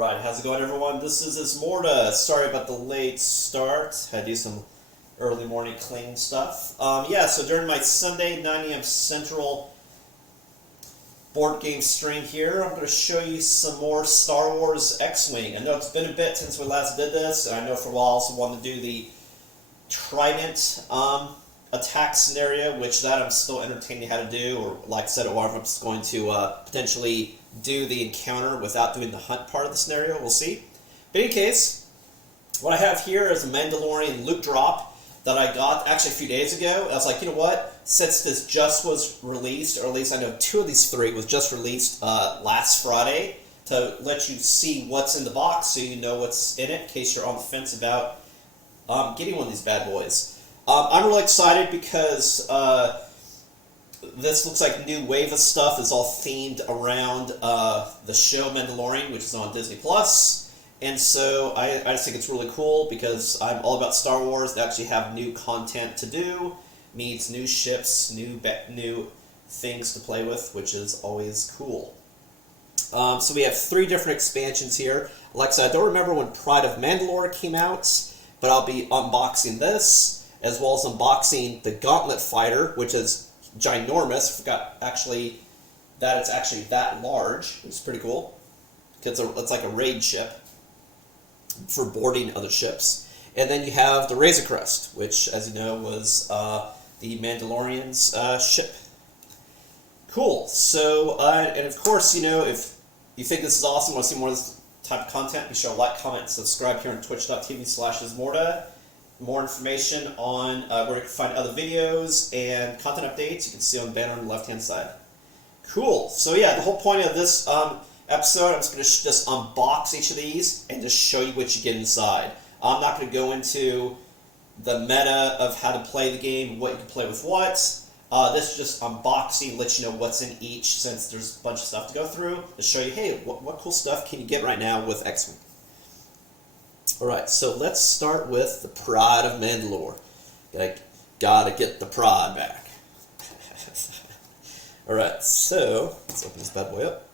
Alright, how's it going, everyone? This is Ismortah. Sorry about the late start. Had to do some early morning cleaning stuff. Yeah, so during my Sunday 9 a.m. Central board game stream here, I'm going to show you some more Star Wars X-Wing. I know it's been a bit since we last did this, and I know for a while I also wanted to do the Trident attack scenario, which that I'm still entertaining how to do, or like I said, or I'm just going to potentially do the encounter without doing the hunt part of the scenario. We'll see. But in any case, what I have here is a Mandalorian loot drop that I got actually a few days ago. I was like, you know what? Since this just was released, or at least I know 2 of these 3 was just released last Friday, to let you see what's in the box so you know what's in it in case you're on the fence about getting one of these bad boys. I'm really excited because this looks like a new wave of stuff is all themed around the show Mandalorian, which is on Disney+. And so I just think it's really cool because I'm all about Star Wars. They actually have new content to do, means new ships, new things to play with, which is always cool. So we have 3 different expansions here. Like I said, I don't remember when Pride of Mandalore came out, but I'll be unboxing this, as well as unboxing the Gauntlet Fighter, which is ginormous. I forgot actually that it's actually that large. It's pretty cool. It's like a raid ship for boarding other ships. And then you have the Razor Crest, which, as you know, was the Mandalorian's ship. Cool. So, and of course, you know, if you think this is awesome, want to see more of this type of content, be sure to like, comment, and subscribe here on twitch.tv/Ismortah. More information on where you can find other videos and content updates you can see on the banner on the left-hand side. Cool. So yeah, the whole point of this episode, I'm just going to just unbox each of these and just show you what you get inside. I'm not going to go into the meta of how to play the game, what you can play with what. This is just unboxing, let you know what's in each, since there's a bunch of stuff to go through, to show you, hey, what cool stuff can you get right now with X-Wing. Alright, so let's start with the Pride of Mandalore. Gotta get the pride back. Alright, so let's open this bad boy up.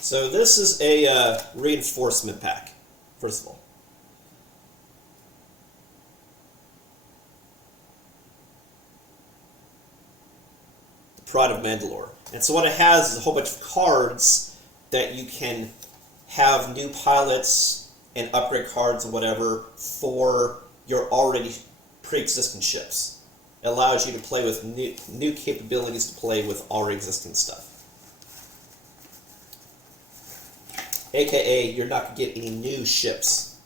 So this is a reinforcement pack, first of all. The Pride of Mandalore. And so what it has is a whole bunch of cards that you can have new pilots and upgrade cards or whatever for your already pre-existing ships. It allows you to play with new capabilities to play with already existing stuff. AKA, you're not going to get any new ships.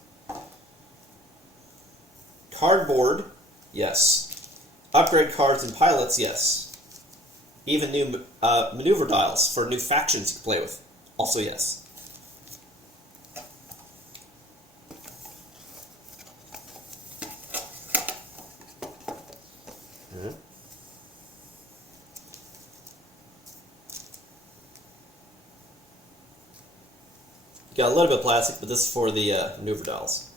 Cardboard, yes. Upgrade cards and pilots, yes. Even new maneuver dials for new factions you can play with, also yes. Got a little bit of plastic, but this is for the maneuver dials.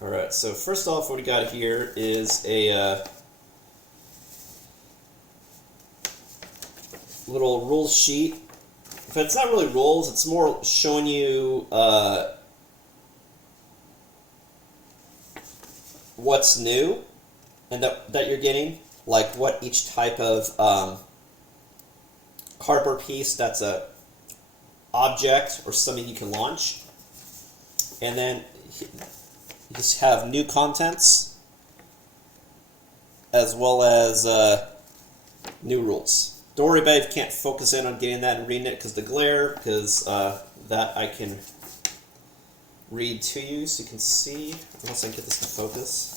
Alright, so first off, what we got here is a little rules sheet. But it's not really rules, it's more showing you what's new and that you're getting, like what each type of cardboard piece that's a object or something you can launch. And then you just have new contents as well as new rules. Don't worry about it if you can't focus in on getting that and reading it because the glare, because that I can read to you so you can see, unless I can get this to focus.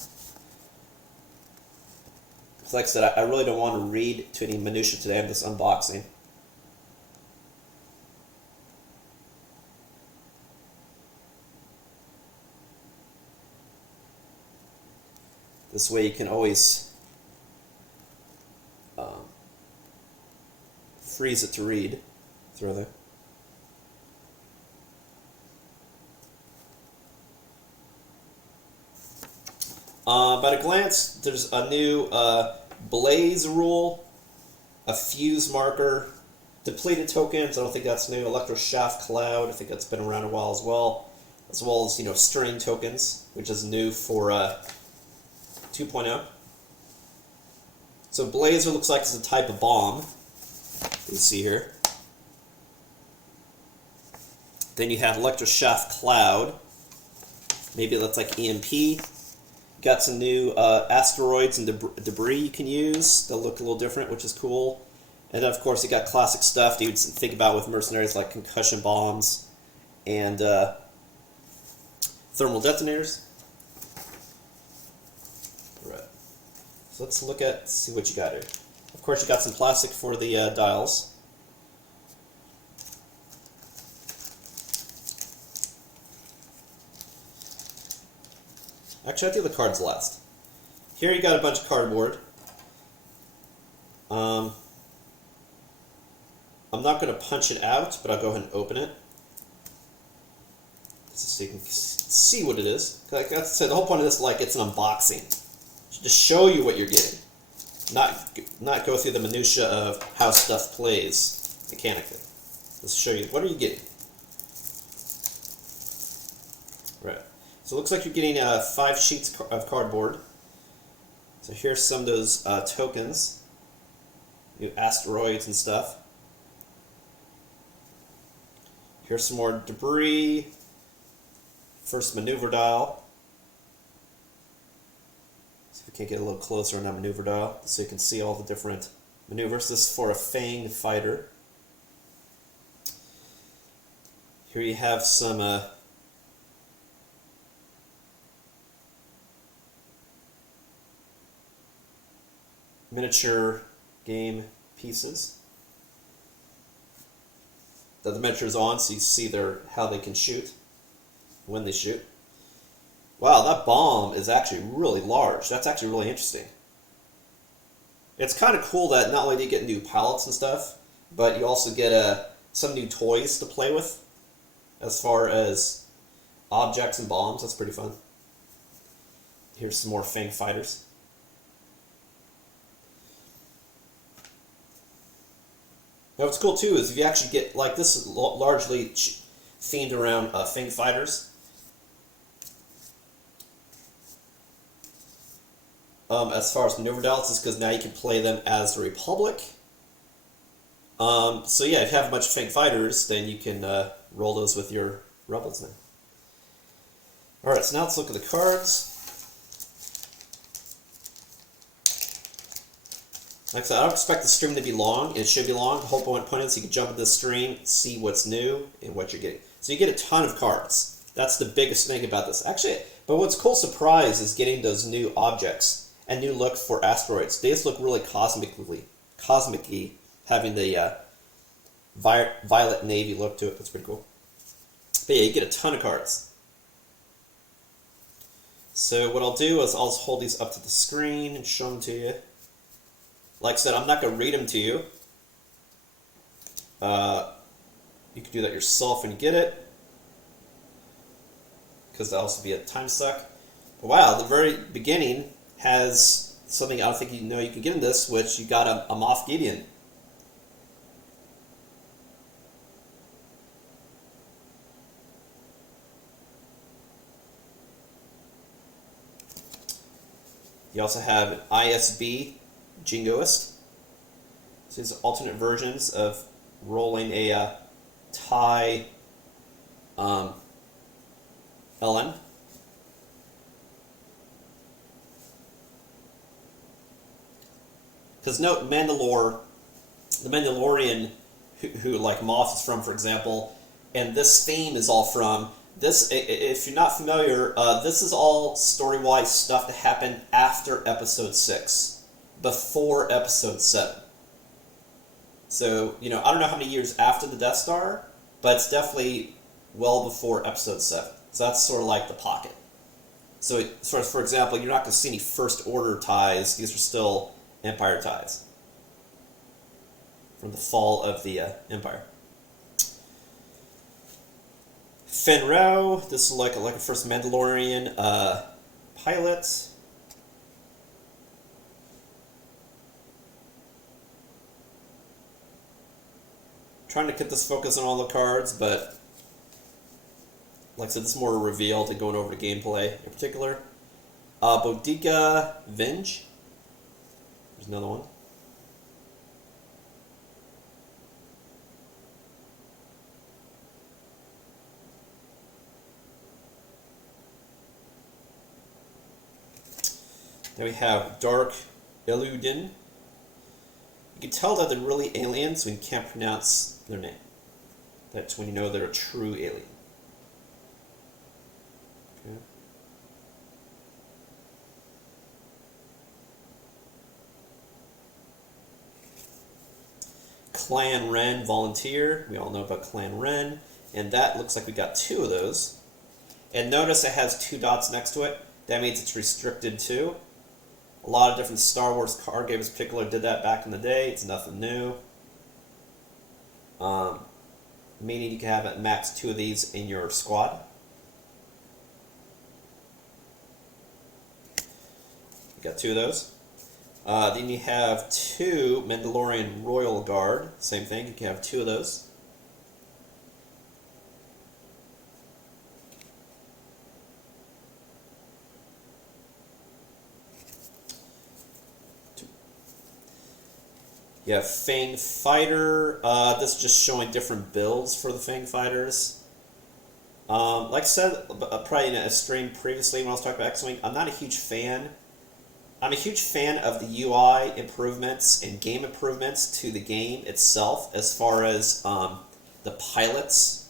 So like I said, I really don't want to read to any minutia today. I'm just unboxing. This way you can always freeze it to read. Throw there. But at a glance, there's a new blaze rule, a fuse marker, depleted tokens. I don't think that's new. Electro shaft cloud. I think that's been around a while as well as stirring tokens, which is new for 2.0. So blazer looks like it's a type of bomb. You see here. Then you have electro shaft cloud. Maybe that's like EMP. Got some new asteroids and debris you can use. They'll look a little different, which is cool. And then, of course, you got classic stuff that you'd think about with mercenaries like concussion bombs and thermal detonators. Right. So let's see what you got here. Of course, you got some plastic for the dials. Actually, I'll do the cards last. Here you got a bunch of cardboard. I'm not going to punch it out, but I'll go ahead and open it. Just so you can see what it is. Like I said, the whole point of this, it's an unboxing. To show you what you're getting. Not go through the minutia of how stuff plays mechanically. Let's show you, what are you getting? Right. So it looks like you're getting 5 sheets of cardboard. So here's some of those tokens, new asteroids and stuff. Here's some more debris. First maneuver dial. See if we can't get a little closer on that maneuver dial so you can see all the different maneuvers. This is for a Fang fighter. Here you have some miniature game pieces. The miniature is on, so you see how they can shoot, when they shoot. Wow, that bomb is actually really large. That's actually really interesting. It's kind of cool that not only do you get new palettes and stuff, but you also get some new toys to play with as far as objects and bombs. That's pretty fun. Here's some more Fang fighters. Now what's cool too is if you actually get, this is largely themed around Fang fighters. As far as maneuver dials, because now you can play them as the Republic. So yeah, if you have a bunch of Fang fighters, then you can roll those with your rebels then. Alright, so now let's look at the cards. Like I said, I don't expect the stream to be long. It should be long. The whole point is you can jump into the stream, see what's new, and what you're getting. So you get a ton of cards. That's the biggest thing about this. Actually, but what's cool surprise is getting those new objects and new look for asteroids. They just look really cosmic-y, having the violet navy look to it. That's pretty cool. But yeah, you get a ton of cards. So what I'll do is I'll just hold these up to the screen and show them to you. Like I said, I'm not going to read them to you. You can do that yourself when you get it, because that'll also be a time suck. But wow, the very beginning has something I don't think you know you can get in this, which you got a Moff Gideon. You also have an ISB Jingoist. So these are alternate versions of rolling a TIE LM. Because note, Mandalore, the Mandalorian who like Moff is from, for example, and this theme is all from, this, if you're not familiar, this is all story-wise stuff that happened after Episode 6. Before Episode 7. So, I don't know how many years after the Death Star, but it's definitely well before Episode 7. So that's sort of like the pocket. So, for example, you're not going to see any First Order ties. These are still Empire ties from the fall of the Empire. Fenro, this is like a first Mandalorian pilot. Trying to get this focus on all the cards, but like I said, this is more a reveal than going over to gameplay in particular. Boudica Venge. There's another one. Then we have Dark Eludin. You can tell that they're really aliens when you can't pronounce their name. That's when you know they're a true alien. Okay. Clan Wren Volunteer. We all know about Clan Wren. And that looks like we got 2 of those. And notice it has 2 dots next to it. That means it's restricted to. A lot of different Star Wars card games in particular did that back in the day. It's nothing new. Meaning you can have at max 2 of these in your squad. You got 2 of those. Then you have 2 Mandalorian Royal Guard. Same thing, you can have 2 of those. You have Fang Fighter. This is just showing different builds for the Fang Fighters. Like I said, probably in a stream previously when I was talking about X-Wing, I'm not a huge fan. I'm a huge fan of the UI improvements and game improvements to the game itself as far as the pilots.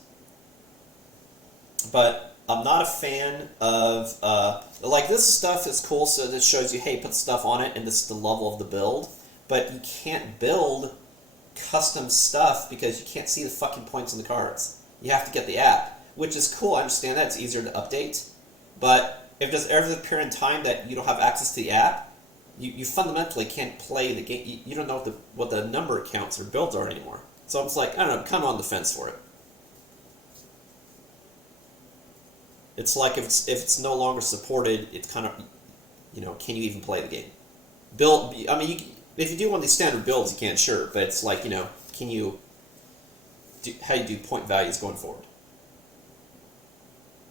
But I'm not a fan of, like this stuff is cool, so this shows you, hey, put stuff on it and this is the level of the build. But you can't build custom stuff because you can't see the fucking points on the cards. You have to get the app, which is cool. I understand that. It's easier to update. But if there's ever a period in time that you don't have access to the app, you fundamentally can't play the game. You don't know what the number counts or builds are anymore. So I'm just like, I don't know, I'm kind of on the fence for it. It's like if it's no longer supported, it's kind of, can you even play the game? If you do one of these standard builds, you can, sure, but it's like, can you how you do point values going forward?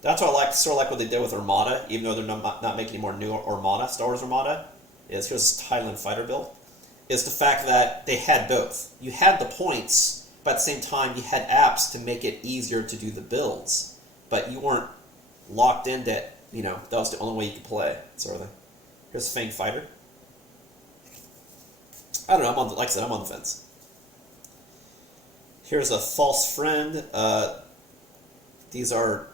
That's what I like, sort of like what they did with Armada, even though they're not making any more new Armada, Star Wars Armada, here's this Thailand fighter build, is the fact that they had both. You had the points, but at the same time, you had apps to make it easier to do the builds, but you weren't locked in that, that was the only way you could play, sort of thing. Here's Fang Fighter. I don't know, like I said, I'm on the fence. Here's a False Friend. These are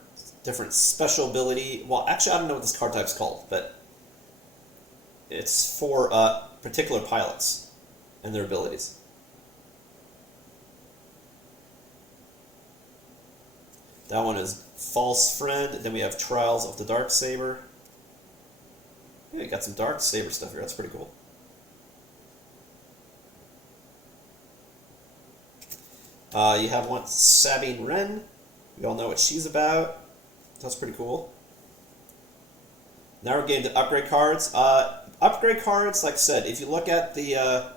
different special ability. Well, actually, I don't know what this card type's called, but it's for particular pilots and their abilities. That one is False Friend. Then we have Trials of the Dark Saber. Yeah, you got some Dark Saber stuff here. That's pretty cool. You have one Sabine Wren. We all know what she's about. That's pretty cool. Now we're getting to upgrade cards. Upgrade cards, like I said, if you look at the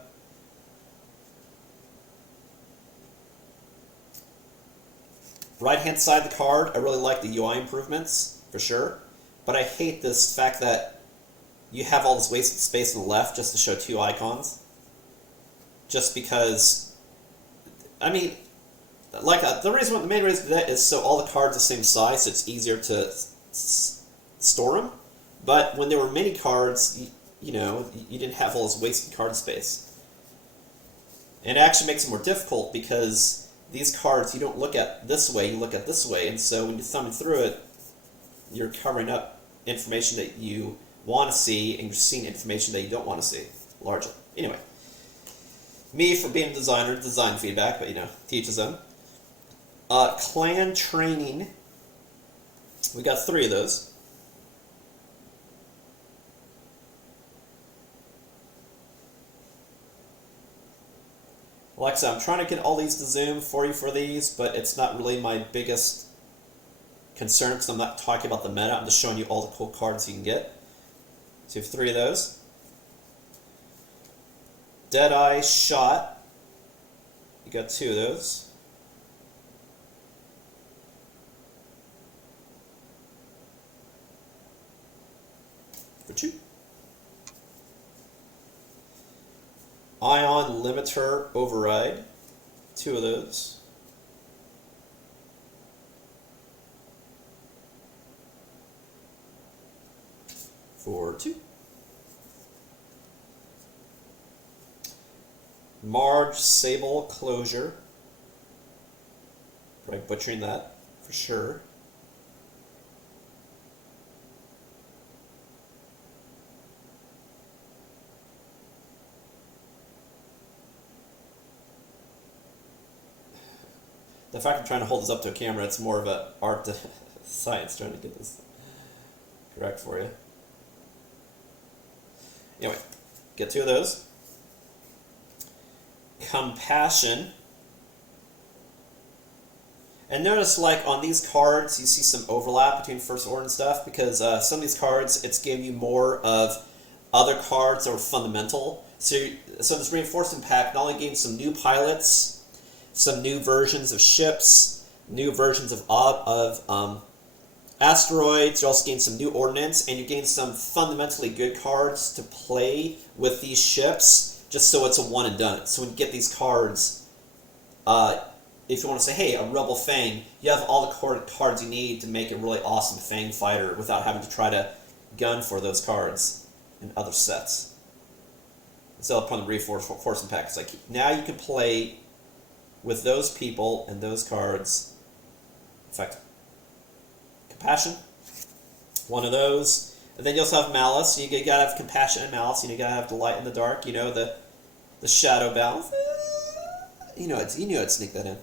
right-hand side of the card, I really like the UI improvements, for sure. But I hate this fact that you have all this wasted space on the left just to show 2 icons. Just because, I mean, like the main reason for that is so all the cards are the same size, so it's easier to store them. But when there were mini cards, you didn't have all this wasted card space. And it actually makes it more difficult because these cards you don't look at this way, you look at this way, and so when you're thumbing through it, you're covering up information that you want to see, and you're seeing information that you don't want to see, largely. Anyway, me for being a designer, design feedback, but to each his own. Clan Training. We got 3 of those. Alexa, I'm trying to get all these to zoom for you for these, but it's not really my biggest concern because I'm not talking about the meta. I'm just showing you all the cool cards you can get. So you have 3 of those. Deadeye Shot. You got 2 of those. For 2. Ion Limiter Override. 2 of those. For 2. Marge Sable Closure. Probably butchering that for sure. The fact I'm trying to hold this up to a camera, it's more of an art to science trying to get this correct for you. Anyway, get 2 of those. Compassion. And notice, like, on these cards, you see some overlap between First Order and stuff, because some of these cards, it's giving you more of other cards that were fundamental. So this reinforcement pack not only gave some new pilots, some new versions of ships, new versions of asteroids. You also gain some new ordnance, and you gain some fundamentally good cards to play with these ships, just so it's a one and done. So when you get these cards, if you want to say, hey, a Rebel Fang, you have all the cards you need to make a really awesome Fang fighter without having to try to gun for those cards in other sets. So upon the reinforcement pack, it's like, now you can play with those people and those cards. In fact, Compassion, 1 of those. And then you also have Malice. So you gotta have Compassion and Malice. You gotta have the light and the dark. You know, the shadow balance. You knew I'd sneak that in.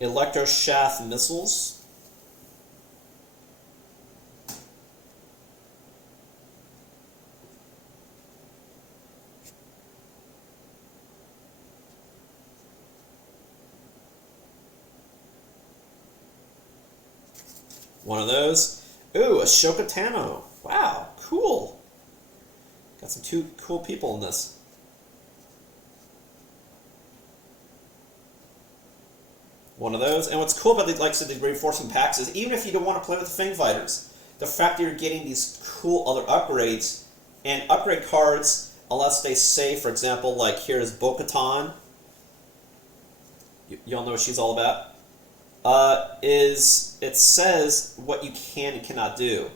Electroshaft Missiles. One of those. Ooh, Ashoka Tano. Wow, cool. Got some 2 cool people in this. One of those. And what's cool about the likes of the reinforcement packs is even if you don't want to play with the Fang Fighters, the fact that you're getting these cool other upgrades and upgrade cards, unless they say, for example, like here's Bo-Katan. Y'all know what she's all about. It says what you can and cannot do.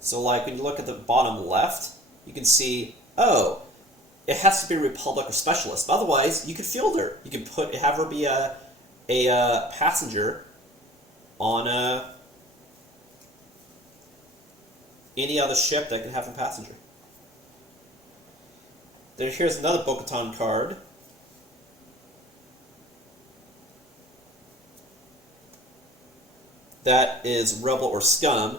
So like when you look at the bottom left, you can see, oh, it has to be a Republic or Specialist. Otherwise, you could field her. You can have her be a passenger on any other ship that can have a passenger. Then here's another Bo-Katan card. That is Rebel or Scum.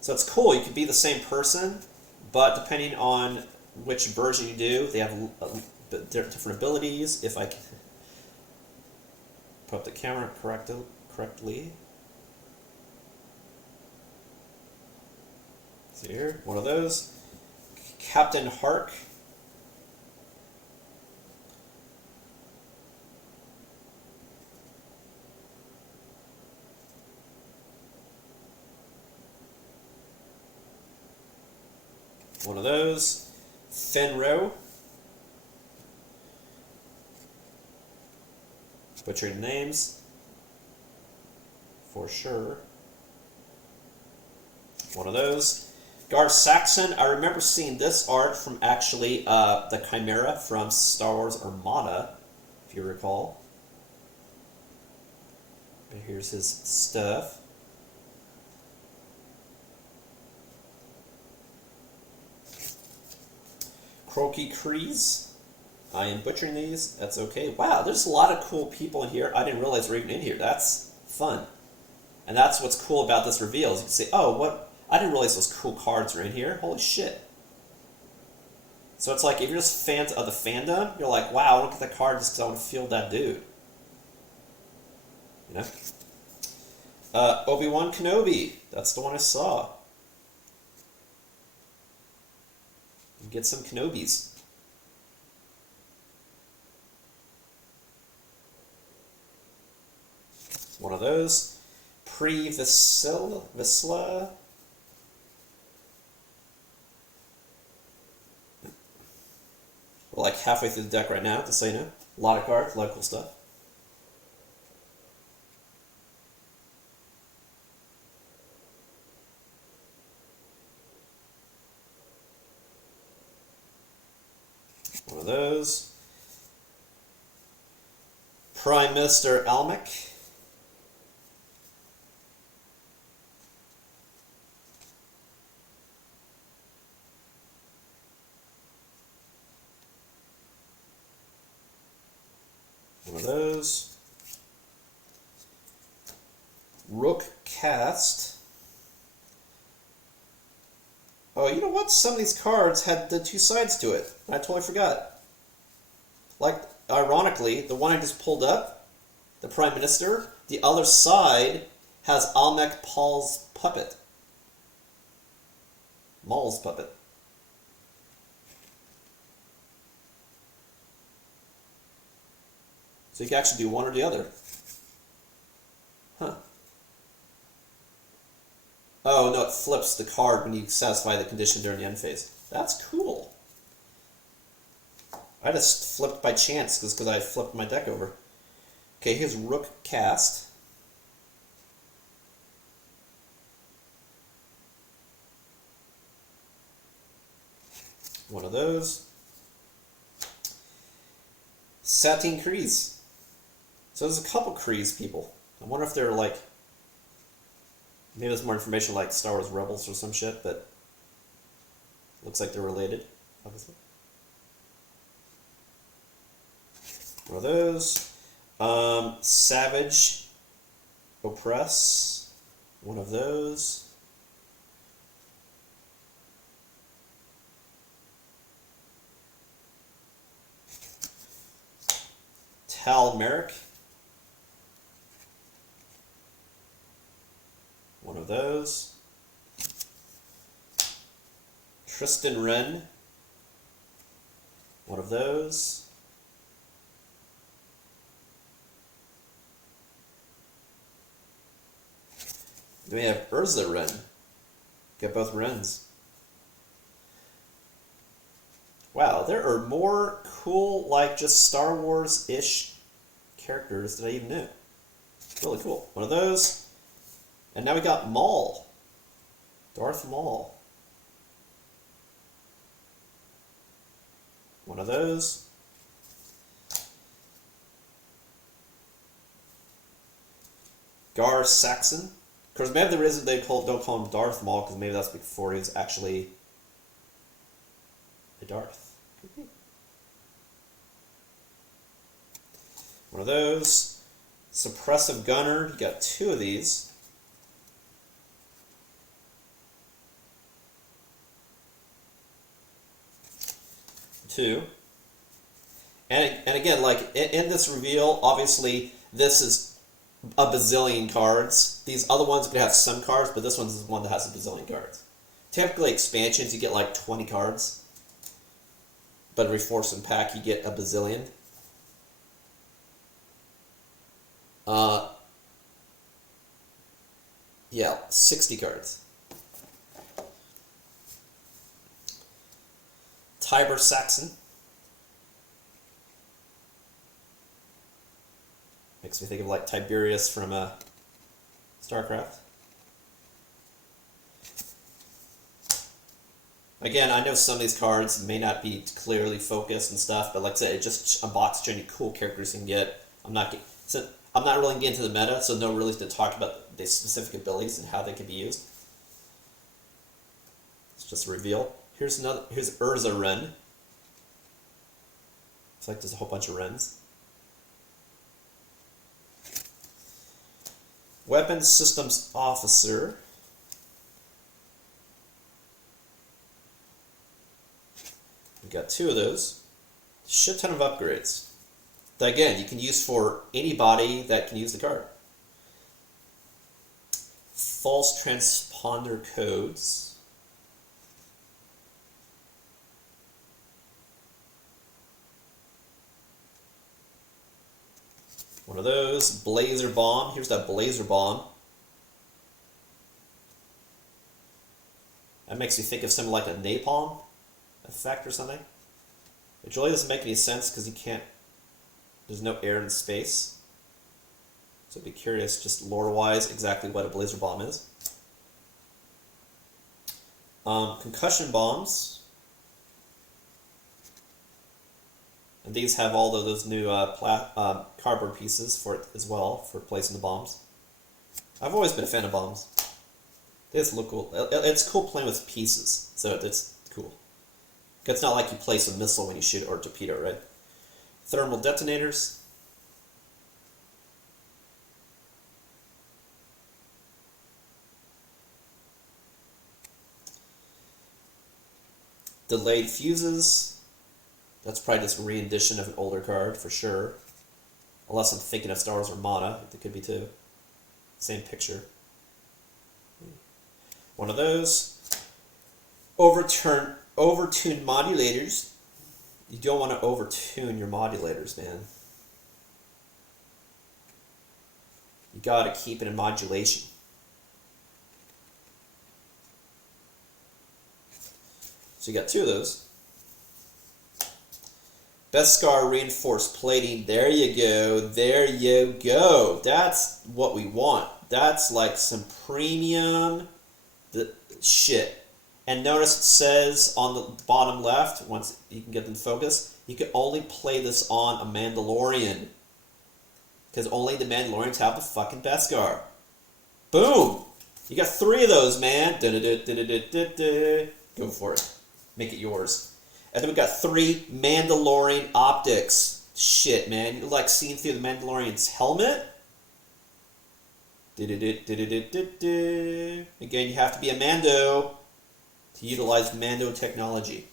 So it's cool. You could be the same person, but depending on which version you do, they have different abilities. If I can put up the camera correctly. See here, 1 of those. Captain Hark. One of those. Fenro. Butchering names. For sure. One of those. Gar Saxon. I remember seeing this art from actually the Chimera from Star Wars Armada, if you recall. And here's his stuff. Croaky Kreese. I am butchering these. That's okay. Wow, there's a lot of cool people in here. I didn't realize they were even in here. That's fun. And that's what's cool about this reveal. Is you can say, oh, what? I didn't realize those cool cards were in here. Holy shit. So it's like, if you're just fans of the fandom, you're like, wow, I want to get that card just because I want to field that dude. You know? Obi-Wan Kenobi. That's the one I saw. Get some Kenobis. One of those. Visla. We're like halfway through the deck right now, just so you know. A lot of cards, a lot of cool stuff. One of those. Prime Minister Almec. One of those. Rook Cast. Oh, you know what? Some of these cards had the two sides to it. I totally forgot. Like, ironically, the one I just pulled up, the Prime Minister, the other side has Almec Paul's puppet. Maul's puppet. So you can actually do one or the other. Huh. Oh, no, it flips the card when you satisfy the condition during the end phase. That's cool. I just flipped by chance because I flipped my deck over. Okay, here's Rook Cast. One of those. Satine Kryze. So there's a couple Kryze people. I wonder if they're like... Maybe there's more information like Star Wars Rebels or some shit, but... Looks like they're related, obviously. One of those. Savage Oppress. One of those. Tal Merrick. One of those. Tristan Wren. One of those. Then we have Urza Wren. Get both Wrens. Wow, there are more cool, like, just Star Wars-ish characters that I even knew. Really cool. One of those. And now we got Maul. Darth Maul. One of those. Gar Saxon. Of course, maybe the reason they don't call him Darth Maul, because maybe that's before he was actually a Darth. One of those. Suppressive Gunner. You got two of these. Two. And again, like, in this reveal, obviously, this is a bazillion cards. These other ones could have some cards, but this one's the one that has a bazillion cards. Typically, expansions, you get like 20 cards. But every Force and Pack, you get a bazillion. Yeah, 60 cards. Tiber Saxon. Makes me think of like Tiberius from StarCraft. Again, I know some of these cards may not be clearly focused and stuff, but like I said, it just unboxes any cool characters you can get. I'm not really getting into the meta, so no really to talk about the specific abilities and how they can be used. It's just a reveal. Here's Urza Wren. It's like there's a whole bunch of Wrens. Weapons Systems Officer. got 2 of those. Shit ton of upgrades. That again, you can use for anybody that can use the card. False transponder codes. One of those. Blazer bomb. Here's that blazer bomb. That makes me think of something like a napalm effect or something. Which really doesn't make any sense because you can't, there's no air in space. So I'd be curious, just lore-wise, exactly what a blazer bomb is. Concussion bombs. And these have all of those new cardboard pieces for it as well, for placing the bombs. I've always been a fan of bombs. They just look cool. It's cool playing with pieces, so it's cool. It's not like you place a missile when you shoot or a torpedo, right? Thermal detonators. Delayed fuses. That's probably just a re-edition of an older card, for sure. Unless I'm thinking of Star Wars Armada. It could be too. Same picture. One of those. Overtuned modulators. You don't want to overtune your modulators, man. You gotta keep it in modulation. So you got 2 of those. Beskar reinforced plating. There you go. There you go. That's what we want. That's like some premium shit. And notice it says on the bottom left, once you can get them focused, you can only play this on a Mandalorian. Because only the Mandalorians have the fucking Beskar. Boom! You got 3 of those, man. Go for it. Make it yours. And then we got 3 Mandalorian optics. Shit, man. You like seeing through the Mandalorian's helmet? Again, you have to be a Mando to utilize Mando technology.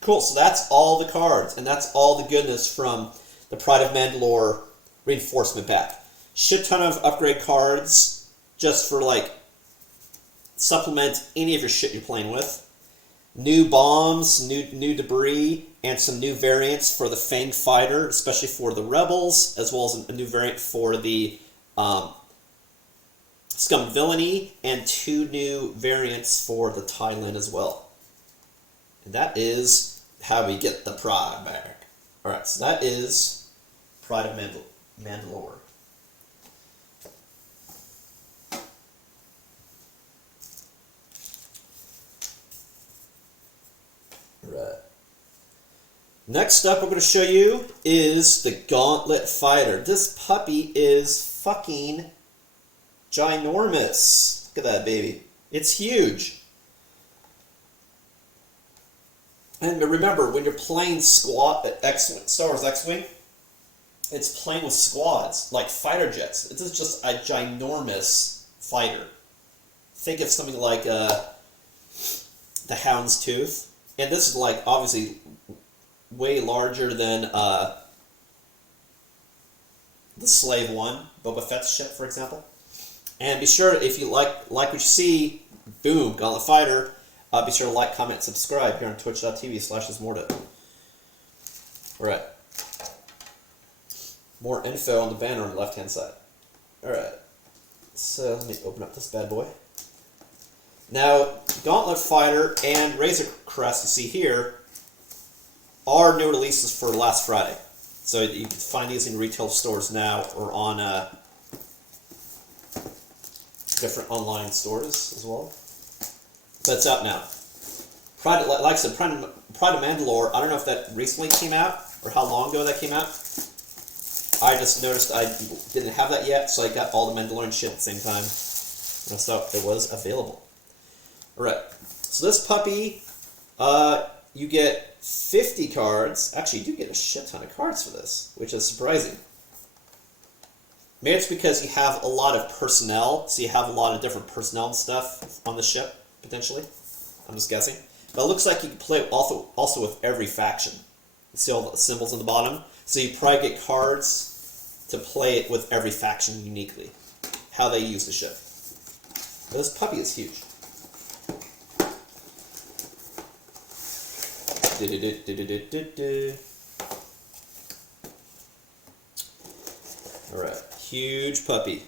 Cool, so that's all the cards, and that's all the goodness from the Pride of Mandalore reinforcement pack. Shit ton of upgrade cards just for like supplement any of your shit you're playing with. New bombs, new debris, and some new variants for the Fang Fighter, especially for the Rebels, as well as a new variant for the Scum and Villainy, and 2 new variants for the Thailand as well. And that is how we get the Pride back. Alright, so that is Pride of Mandalore. Right. Next up, we're going to show you is the Gauntlet Fighter. This puppy is fucking ginormous. Look at that baby. It's huge. And remember, when you're playing Star Wars X-Wing, it's playing with squads, like fighter jets. This is just a ginormous fighter. Think of something like the Hound's Tooth. And this is like, obviously, way larger than the Slave One, Boba Fett's ship, for example. And be sure, if you like what you see, boom, Gauntlet Fighter, be sure to like, comment, subscribe here on twitch.tv/Ismortah. Alright. More info on the banner on the left-hand side. Alright. So, let me open up this bad boy. Now, Gauntlet Fighter and Razor Crest, you see here, are new releases for last Friday. So you can find these in retail stores now or on different online stores as well. But it's out now. Pride, like I said, Pride of Mandalore, I don't know if that recently came out or how long ago that came out. I just noticed I didn't have that yet, so I got all the Mandalorian shit at the same time. And I thought it was available. Alright, so this puppy, you get 50 cards. Actually, you do get a shit ton of cards for this, which is surprising. Maybe it's because you have a lot of personnel, so you have a lot of different personnel and stuff on the ship, potentially. I'm just guessing. But it looks like you can play it also with every faction. You see all the symbols on the bottom? So you probably get cards to play it with every faction uniquely. How they use the ship. But this puppy is huge. Alright, huge puppy.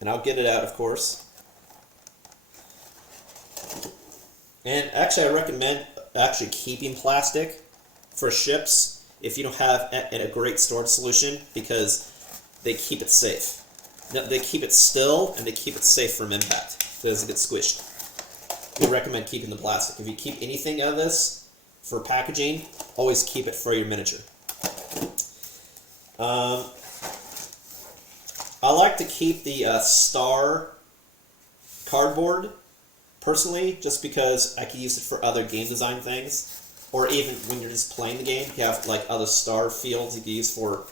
And I'll get it out, of course. And actually, I recommend actually keeping plastic for ships if you don't have a great storage solution, because they keep it safe. They keep it still, and they keep it safe from impact. It doesn't get squished. We recommend keeping the plastic. If you keep anything out of this for packaging, always keep it for your miniature. I like to keep the star cardboard, personally, just because I can use it for other game design things. Or even when you're just playing the game, you have like other star fields you can use for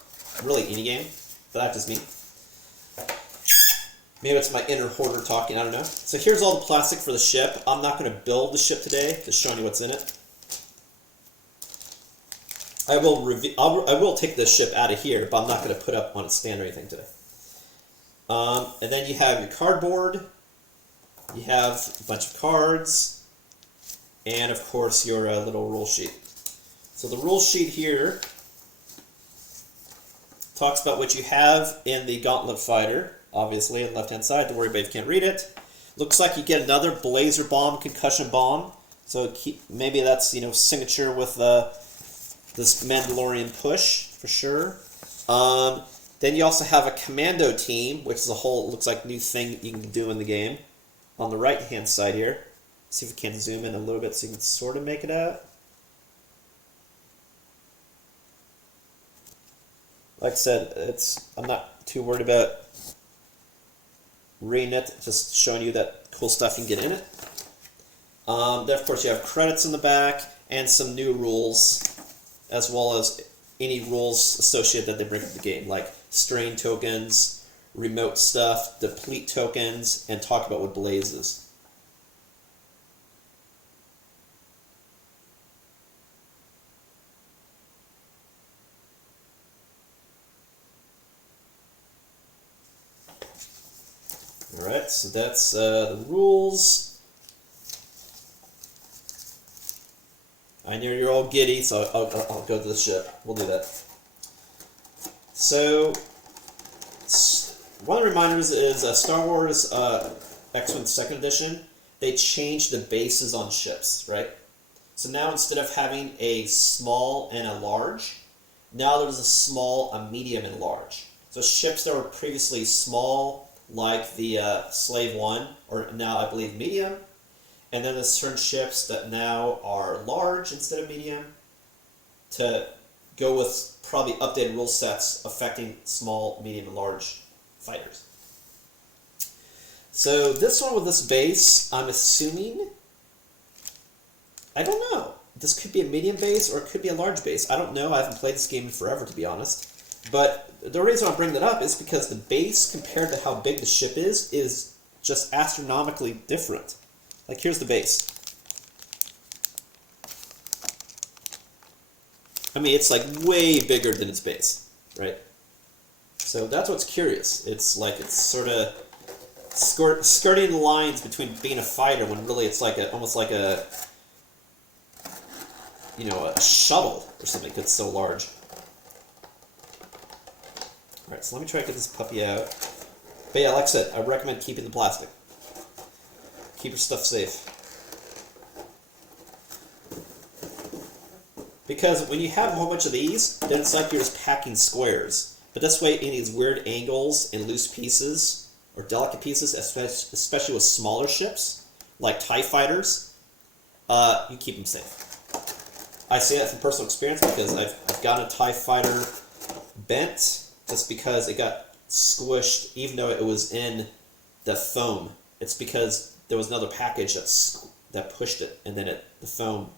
really any game. But that's just me. Maybe it's my inner hoarder talking, I don't know. So here's all the plastic for the ship. I'm not going to build the ship today, just showing you what's in it. I will take this ship out of here, but I'm not going to put up on a stand or anything today. And then you have your cardboard, you have a bunch of cards, and of course your little rule sheet. So the rule sheet here talks about what you have in the Gauntlet Fighter, obviously on the left hand side. Don't worry about it if you can't read it. Looks like you get another Blazer Bomb, Concussion Bomb. So maybe that's, you know, signature with this Mandalorian push for sure. Then you also have a Commando Team, which is a whole, looks like, new thing you can do in the game. On the right hand side here. See if we can zoom in a little bit so you can sort of make it out. Like I said, I'm not too worried about reading it, just showing you that cool stuff you can get in it. Then of course you have credits in the back and some new rules, as well as any rules associated that they bring up the game, like strain tokens, remote stuff, deplete tokens, and talk about what Blaze is. Alright, so that's the rules. I know you're all giddy, so I'll go to the ship. We'll do that. So, one of the reminders is Star Wars X-Wing 2nd Edition. They changed the bases on ships, right? So now instead of having a small and a large, now there's a small, a medium, and large. So ships that were previously small, like the Slave 1, or now I believe medium, and then there's certain ships that now are large instead of medium, to go with probably updated rule sets affecting small, medium, and large fighters. So this one with this base, I'm assuming, I don't know, this could be a medium base or it could be a large base. I don't know, I haven't played this game in forever, to be honest. But the reason I bring that up is because the base, compared to how big the ship is just astronomically different. Like, here's the base. I mean, it's like way bigger than its base, right? So that's what's curious. It's like it's sort of skirting the lines between being a fighter when really it's like almost like a, you know, a shuttle or something that's so large. Alright, so let me try to get this puppy out. But yeah, like I said, I recommend keeping the plastic. Keep your stuff safe. Because when you have a whole bunch of these, then it's like you're just packing squares. But this way, any of these weird angles and loose pieces, or delicate pieces, especially with smaller ships, like TIE fighters, you keep them safe. I say that from personal experience because I've gotten a TIE fighter bent, just because it got squished, even though it was in the foam. It's because there was another package that pushed it, and then the foam.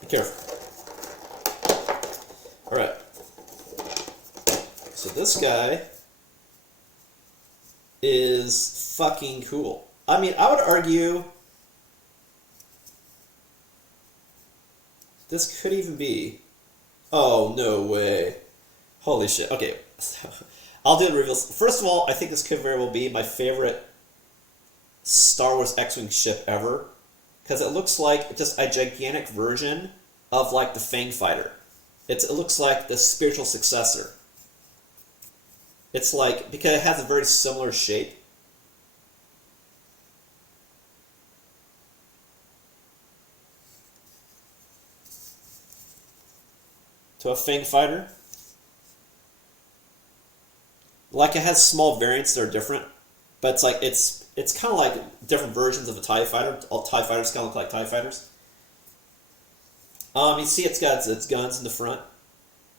Be careful. Alright. So this guy is fucking cool. I mean, I would argue This could even be... Oh, no way. Holy shit. Okay. I'll do the reveals. First of all, I think this could very well be my favorite Star Wars X-Wing ship ever. Because it looks like just a gigantic version of, like, the Fang Fighter. It looks like the spiritual successor. It's like, because it has a very similar shape. To a Fang Fighter. Like, it has small variants that are different, but it's like, it's kind of like different versions of a TIE Fighter. All TIE Fighters kind of look like TIE Fighters. You see it's got its guns in the front.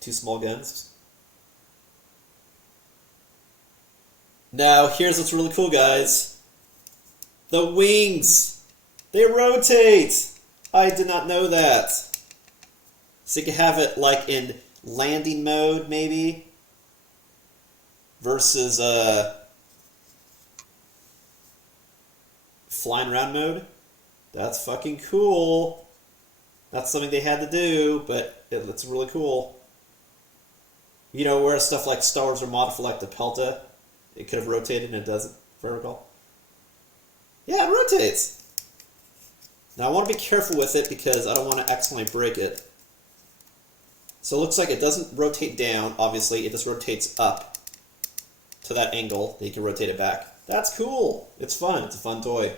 2 small guns. Now, here's what's really cool, guys. The wings! They rotate! I did not know that. So you can have it like in landing mode, maybe, versus flying around mode. That's fucking cool. That's something they had to do, but it's really cool. You know, where stuff like Star Wars are modified like the Pelta, it could have rotated and it doesn't, if I recall. Yeah, it rotates. Now I want to be careful with it because I don't want to accidentally break it. So it looks like it doesn't rotate down, obviously, it just rotates up to that angle, then you can rotate it back. That's cool. It's fun. It's a fun toy.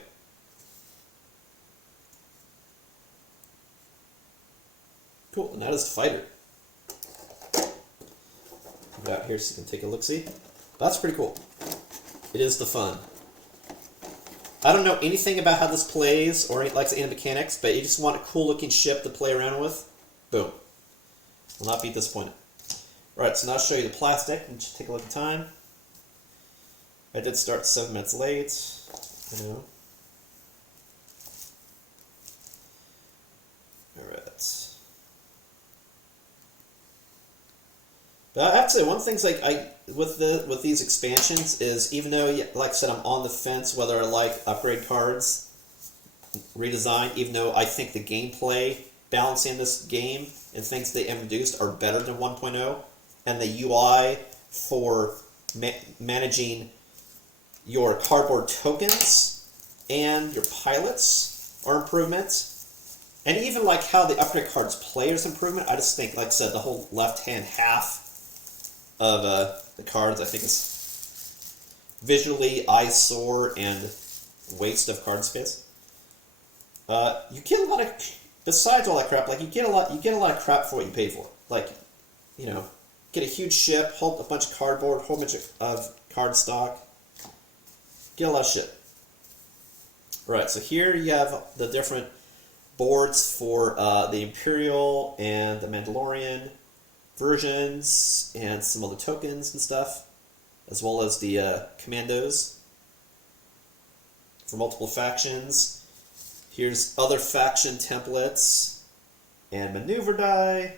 Cool, and that is Fighter. Put it out here so you can take a look-see. That's pretty cool. It is the fun. I don't know anything about how this plays or any mechanics, but you just want a cool-looking ship to play around with. Boom. Will not be disappointed. Alright, so now I'll show you the plastic and just take a look at the time. I did start 7 minutes late. You know. Alright. But I have to say, one of the things with these expansions is, even though, like I said, I'm on the fence whether I like upgrade cards, redesign, even though I think the gameplay balancing this game and things they introduced are better than 1.0, and the UI for managing your cardboard tokens and your pilots are improvements, and even like how the upgrade cards play is improvement. I just think, like I said, the whole left-hand half of the cards, I think, is visually eyesore and waste of card space. You get a lot of, besides all that crap, like you get a lot of crap for what you paid for. Like, you know, get a huge ship, hold a bunch of cardboard, whole bunch of card stock, get a lot of shit. Right, so here you have the different boards for the Imperial and the Mandalorian versions, and some other tokens and stuff, as well as the Commandos for multiple factions. Here's other faction templates and maneuver die.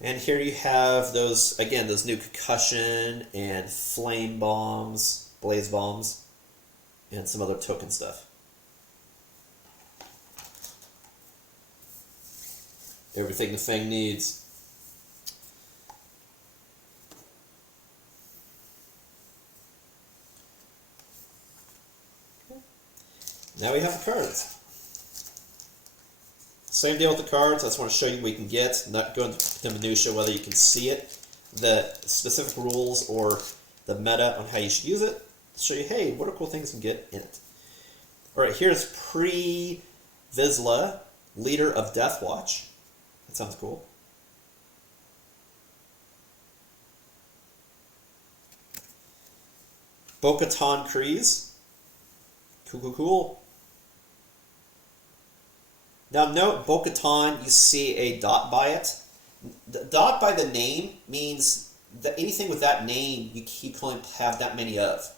And here you have those, again, those new concussion and flame bombs, blaze bombs, and some other token stuff. Everything the Fang needs. Now we have the cards. Same deal with the cards. I just want to show you what you can get, not go into the minutia whether you can see it, the specific rules or the meta on how you should use it. Show you, hey, what are cool things you can get in it. Alright, here's Pre-Vizsla, leader of Death Watch. That sounds cool. Bo-Katan Kryze. Cool, cool, cool. Now note, Bo-Katan, you see a dot by it. The dot by the name means that anything with that name, you can only have that many of.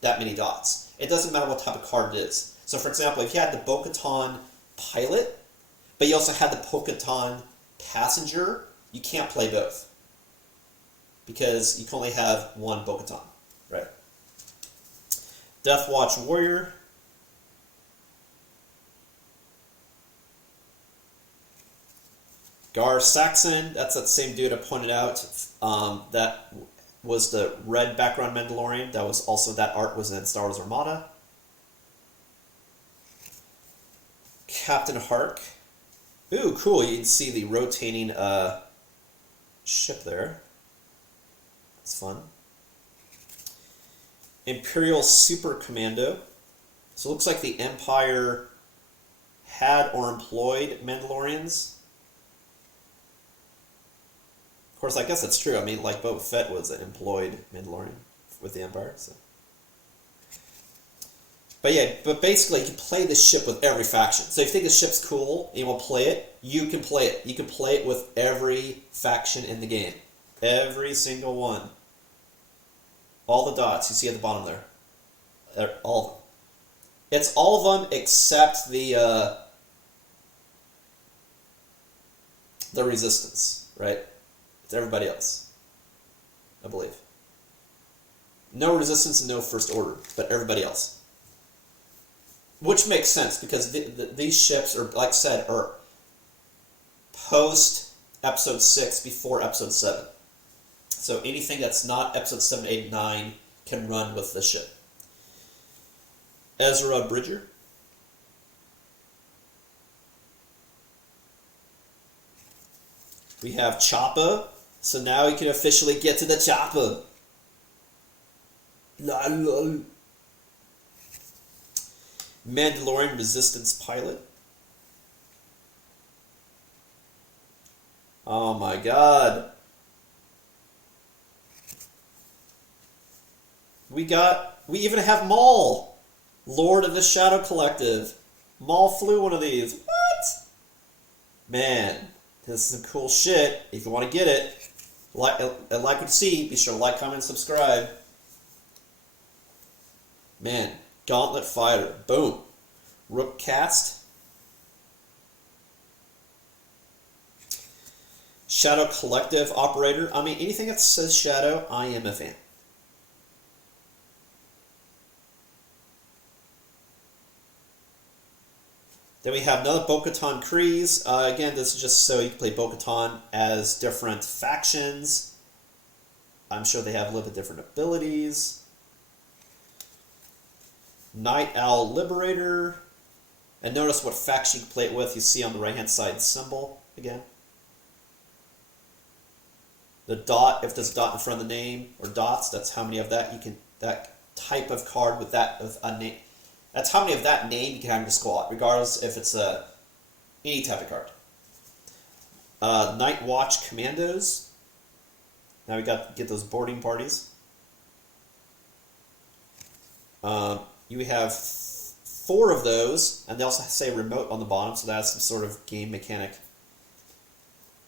That many dots. It doesn't matter what type of card it is. So for example, if you had the Bo-Katan pilot, but you also had the Bo-Katan passenger, you can't play both. Because you can only have one Bo-Katan, right? Death Watch Warrior. Gar Saxon, that's that same dude I pointed out. That was the red background Mandalorian. That was also, that art was in Star Wars Armada. Captain Hark. Ooh, cool. You can see the rotating ship there. That's fun. Imperial Super Commando. So it looks like the Empire had or employed Mandalorians. Of course, I guess that's true. I mean, like Boba Fett was an employed Mandalorian with the Empire. So. But yeah, but basically you can play this ship with every faction. So if you think the ship's cool and you want to play it, you can play it. You can play it with every faction in the game. Every single one. All the dots you see at the bottom there. All of them. It's all of them except the Resistance, right? It's everybody else, I believe. No Resistance and no First Order, but everybody else. Which makes sense, because these ships are, like I said, are post Episode 6, before Episode 7. So anything that's not Episode 7, 8, 9 can run with the ship. Ezra Bridger. We have Choppa. So now we can officially get to the Choppa. Mandalorian Resistance pilot. Oh my god. We even have Maul, Lord of the Shadow Collective. Maul flew one of these. What? Man, this is some cool shit. If you want to get it, like what you see, be sure to like, comment, subscribe. Man, Gauntlet Fighter. Boom. Rook Cast. Shadow Collective Operator. I mean, anything that says Shadow, I am a fan. Then we have another Bo-Katan Kryze. Again, this is just so you can play Bo-Katan as different factions. I'm sure they have a little bit different abilities. Night Owl Liberator. And notice what faction you can play it with. You see on the right-hand side symbol again. The dot, if there's a dot in front of the name, or dots, that's how many of that you can, that type of card with that, with a name. That's how many of that name you can have in your squad, regardless if it's any type of card. Night Watch Commandos. Now we got to get those boarding parties. You have 4 of those, and they also say remote on the bottom, so that's some sort of game mechanic.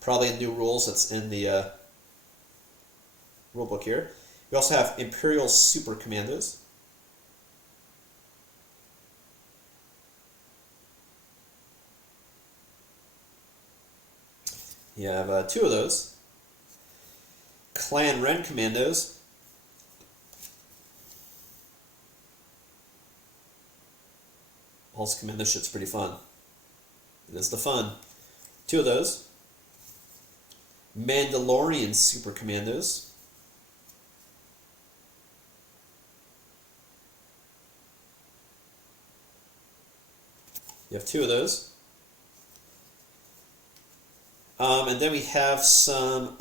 Probably in new rules that's in the rulebook here. We also have Imperial Super Commandos. You have 2 of those. Clan Wren Commandos. Also, Commando shit's pretty fun. It is the fun. 2 of those. Mandalorian Super Commandos. You have 2 of those. And then we have some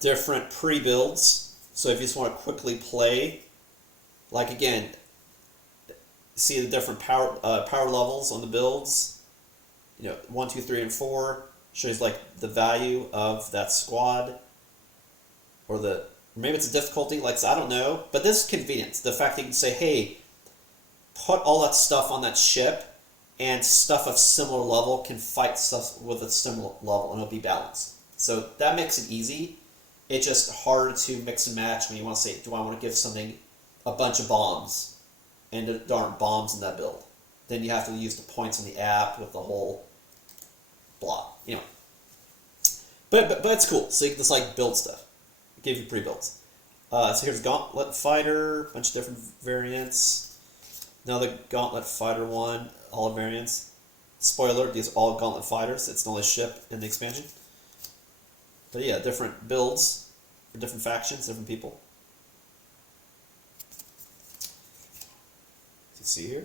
different pre-builds. So if you just want to quickly play, like again, see the different power levels on the builds. You know, 1, 2, 3, and 4 shows like the value of that squad, or maybe it's a difficulty. Like, I don't know, but this is convenience. The fact that you can say, hey, put all that stuff on that ship, and stuff of similar level can fight stuff with a similar level, and it'll be balanced. So that makes it easy. It's just hard to mix and match when you want to say, do I want to give something a bunch of bombs, and there aren't bombs in that build. Then you have to use the points in the app with the whole blah. Anyway. But it's cool. So you can just like build stuff. It gives you pre-builds. So here's Gauntlet Fighter, a bunch of different variants. Another Gauntlet Fighter one. all variants. Spoiler, these are all Gauntlet Fighters. It's the only ship in the expansion. But yeah, different builds for different factions, different people. You see here?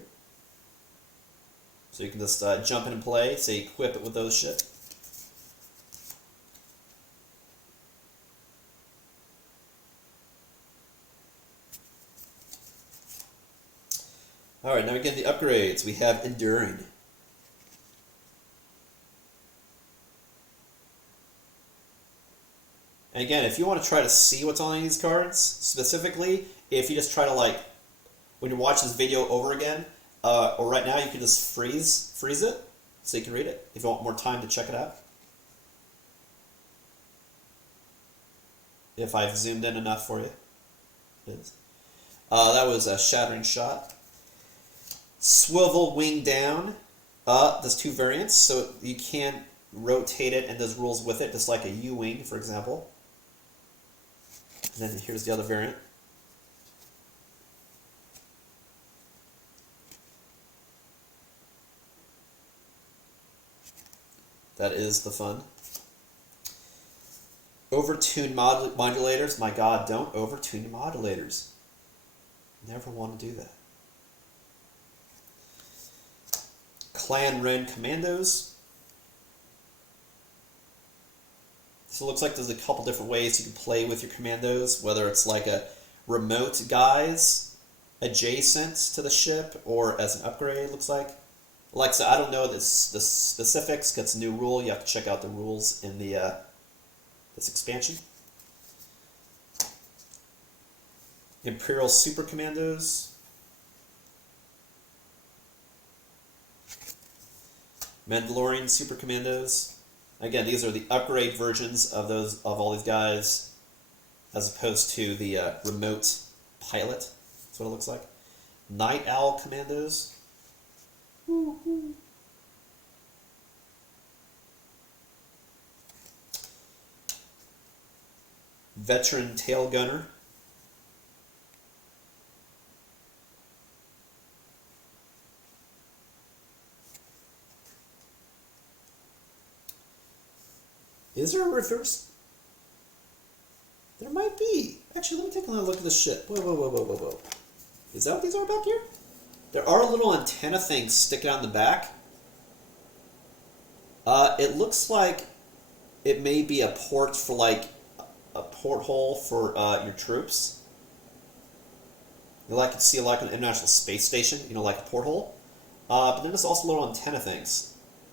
So you can just jump in and play, say equip it with those shit. Alright, now we get the upgrades. We have Enduring. And again, if you want to try to see what's on these cards, specifically, if you just try to like, when you watch this video over again, or right now, you can just freeze it, so you can read it, if you want more time to check it out. If I've zoomed in enough for you. It is. That was a Shattering Shot. Swivel Wing Down. There's two variants, so you can rotate it and there's rules with it, just like a U-Wing, for example. And then here's the other variant. That is the fun. Overtune modulators. My god, don't overtune your modulators. Never want to do that. Clan Wren Commandos. So it looks like there's a couple different ways you can play with your commandos, whether it's like a remote guys adjacent to the ship or as an upgrade, it looks like. Like I said, I don't know the specifics because it's a new rule. You have to check out the rules in the this expansion. Imperial Super Commandos. Mandalorian Super Commandos. Again, these are the upgrade versions of all these guys, as opposed to the remote pilot. That's what it looks like. Night Owl Commandos. Woo-hoo. Veteran Tail Gunner. Is there a reverse? There might be. Actually, let me take another look at this shit. Whoa, whoa, whoa, whoa, whoa, whoa. Is that what these are back here? There are little antenna things sticking out in the back. It looks like it may be a port for like a porthole for your troops. You like to see like an International Space Station, you know, like a porthole. But then there's also little antenna things.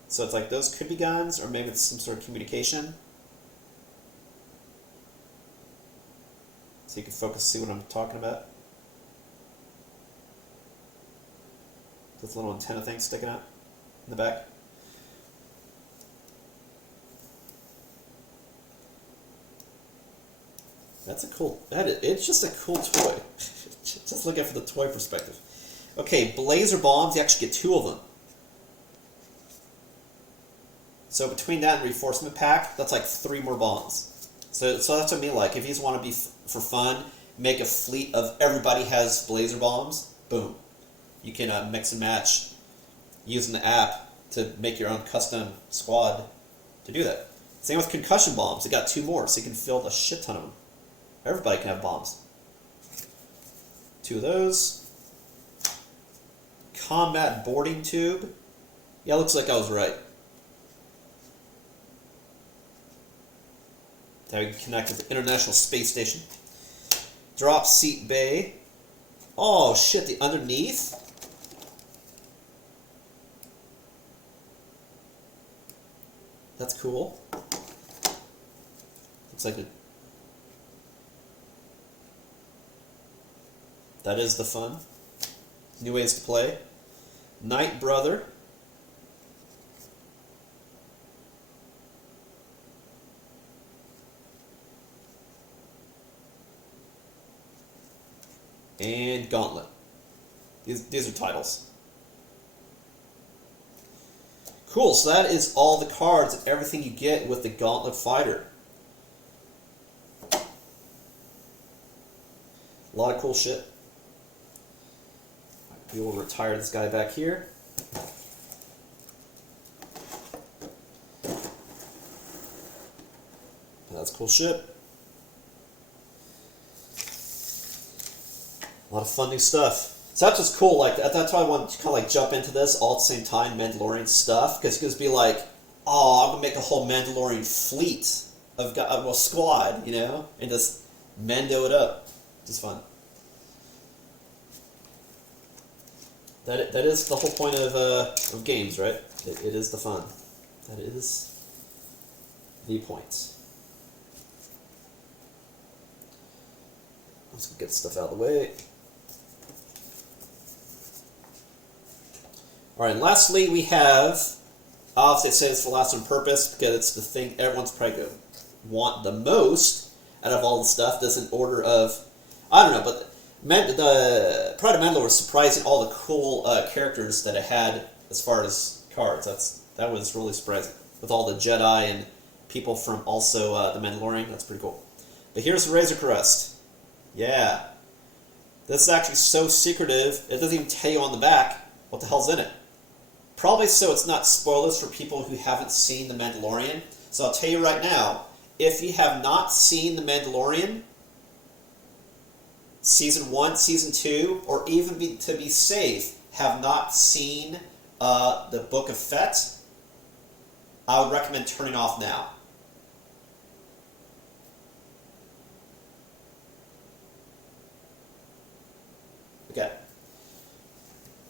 So it's like those could be guns, or maybe it's some sort of communication. So you can focus, see what I'm talking about. This little antenna thing sticking out in the back. That's a cool. It's just a cool toy. Just look at it from the toy perspective. Okay, Blazer Bombs. You actually get 2 of them. So between that and Reinforcement Pack, that's like 3 more bombs. So that's what I mean. Like if you just want to be for fun, make a fleet of everybody has Blazer Bombs. Boom. You can mix and match using the app to make your own custom squad to do that. Same with Concussion Bombs. They got 2 more, so you can fill a shit ton of them. Everybody can have bombs. 2 of those. Combat Boarding Tube. Yeah, looks like I was right. Now you can connect with the International Space Station. Drop Seat Bay. Oh shit, the underneath? That's cool. Looks like it. That is the fun. New ways to play. Night Brother. And Gauntlet. These are titles. Cool, so that is all the cards, everything you get with the Gauntlet Fighter. A lot of cool shit. We will retire this guy back here. That's a cool ship. A lot of fun new stuff. So that's just cool. Like that's why I wanted to kind of like jump into this all at the same time, Mandalorian stuff, because you could be like, oh, I'm gonna make a whole Mandalorian fleet of well, squad, you know, and just Mando it up. Just fun. That is the whole point of games, right? It is the fun. That is the point. Let's get stuff out of the way. Alright, and lastly we have, obviously I say this for last on purpose because it's the thing everyone's probably going to want the most out of all the stuff. This in order of, I don't know, but the Pride of Mandalore was surprising, all the cool characters that it had as far as cards. That was really surprising. With all the Jedi and people from also the Mandalorian, that's pretty cool. But here's the Razor Crest. Yeah. This is actually so secretive, it doesn't even tell you on the back what the hell's in it. Probably so it's not spoilers for people who haven't seen The Mandalorian. So I'll tell you right now, if you have not seen The Mandalorian, Season 1, Season 2, or even to be safe, have not seen the Book of Fett, I would recommend turning off now. Okay.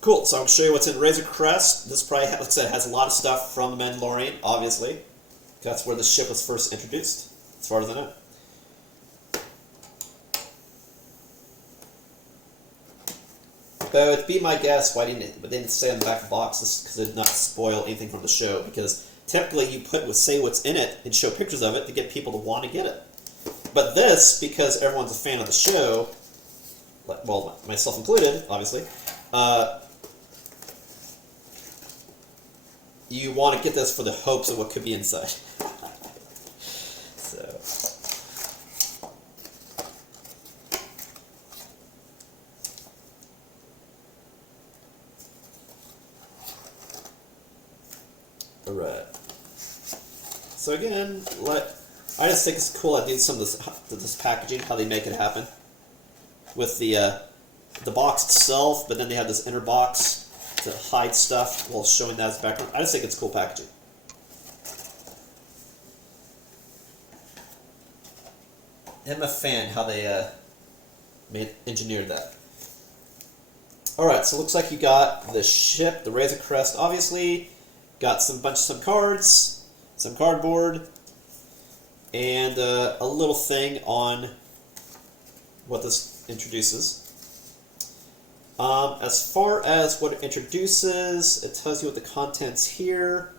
Cool, so I'll show you what's in Razor Crest. This probably, like I said, has a lot of stuff from The Mandalorian, obviously. That's where the ship was first introduced, as far as I know. But it'd be my guess why they didn't say on the back of the box, because it did not spoil anything from the show, because typically you say what's in it and show pictures of it to get people to want to get it. But this, because everyone's a fan of the show, well, myself included, obviously, you want to get this for the hopes of what could be inside. So. Alright. So again, I just think it's cool I did some of this packaging, how they make it happen. With the box itself, but then they have this inner box to hide stuff while showing that as background. I just think it's cool packaging. I'm a fan how they engineered that. Alright, so it looks like you got the ship, the Razor Crest, obviously. Got some cards, some cardboard, and a little thing on what this introduces. As far as what it introduces, it tells you what the content's here.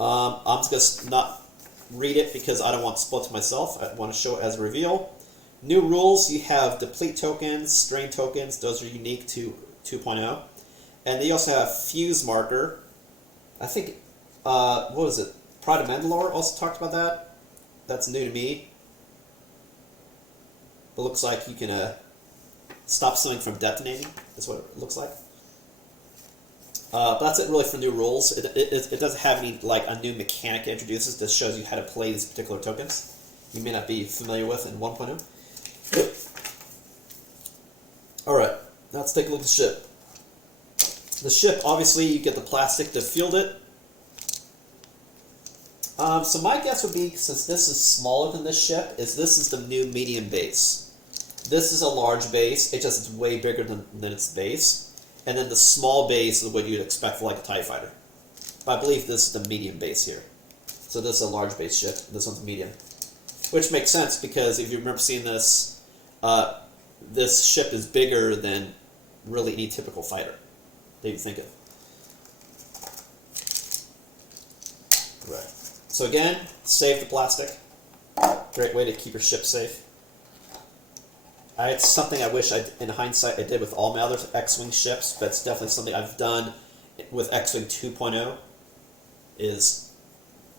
I'm just going to not read it because I don't want to spoil it to myself. I want to show it as a reveal. New rules, you have deplete tokens, strain tokens. Those are unique to 2.0. And they also have fuse marker. I think, what was it? Pride of Mandalore also talked about that. That's new to me. It looks like you can stop something from detonating. That's what it looks like. But that's it really for new rules. It doesn't have any, like, a new mechanic it introduces that shows you how to play these particular tokens. You may not be familiar with in 1.0. Alright, now let's take a look at the ship. The ship, obviously, you get the plastic to field it. So my guess would be, since this is smaller than this ship, this is the new medium base. This is a large base, it's way bigger than its base. And then the small base is what you'd expect for like a TIE fighter. But I believe this is the medium base here. So this is a large base ship, this one's medium. Which makes sense, because if you remember seeing this, this ship is bigger than really any typical fighter that you think of. Right. So again, save the plastic. Great way to keep your ship safe. It's something I wish, in hindsight, I did with all my other X-Wing ships, but it's definitely something I've done with X-Wing 2.0, is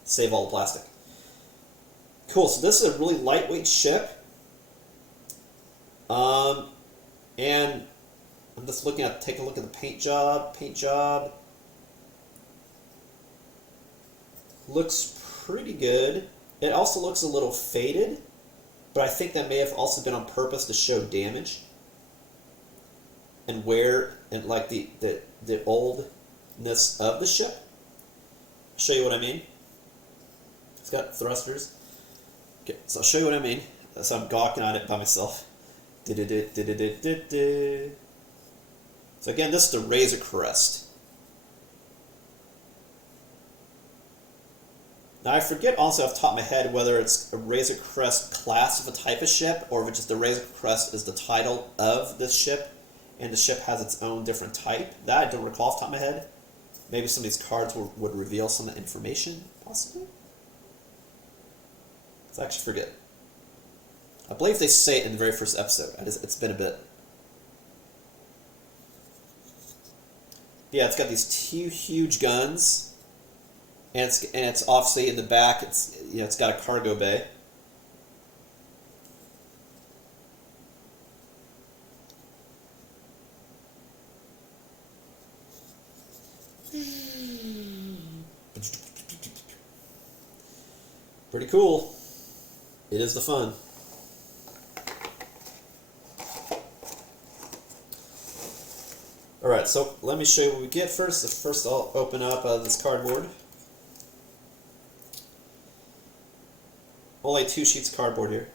save all the plastic. Cool, so this is a really lightweight ship. And I'm just take a look at the paint job. Paint job looks pretty good. It also looks a little faded, but I think that may have also been on purpose to show damage and wear and like the oldness of the ship. I'll show you what I mean. It's got thrusters. Okay, so I'll show you what I mean. So I'm gawking on it by myself. So again, this is the Razor Crest. Now I forget also off the top of my head whether it's a Razor Crest class of a type of ship, or if it's just the Razor Crest is the title of this ship, and the ship has its own different type. That I don't recall off the top of my head. Maybe some of these cards would reveal some of the information, possibly. I actually forget. I believe they say it in the very first episode. It's been a bit. Yeah, it's got these two huge guns, and it's obviously in the back. It's got a cargo bay. Pretty cool. It is the fun. Alright, so let me show you what we get first. First I'll open up this cardboard. Only 2 sheets of cardboard here.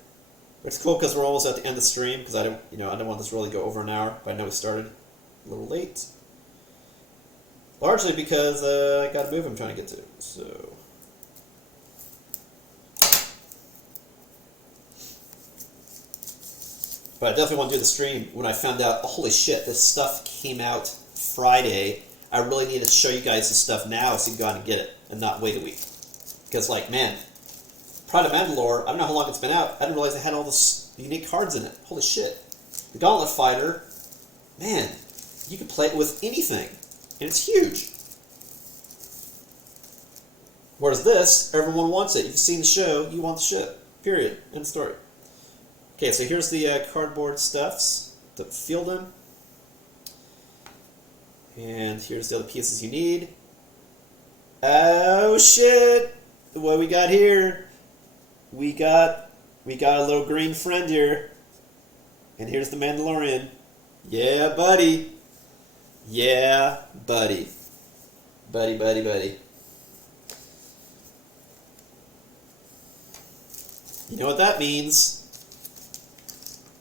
It's cool because we're almost at the end of the stream, because I don't want this to really go over an hour, but I know we started a little late. Largely because I got a move I'm trying to get to. So but I definitely want to do the stream when I found out, holy shit, this stuff came out Friday. I really need to show you guys this stuff now so you can go out and get it and not wait a week. Because, like, man, Pride of Mandalore, I don't know how long it's been out. I didn't realize they had all this unique cards in it. Holy shit. The Gauntlet Fighter, man, you can play it with anything. And it's huge. Whereas this, everyone wants it. If you've seen the show, you want the ship. Period. End story. Okay, so here's the cardboard stuffs to field them. And here's the other pieces you need. Oh shit! What we got here? We got a little green friend here. And here's the Mandalorian. Yeah, buddy. Yeah, buddy. Buddy, buddy, buddy. You know what that means?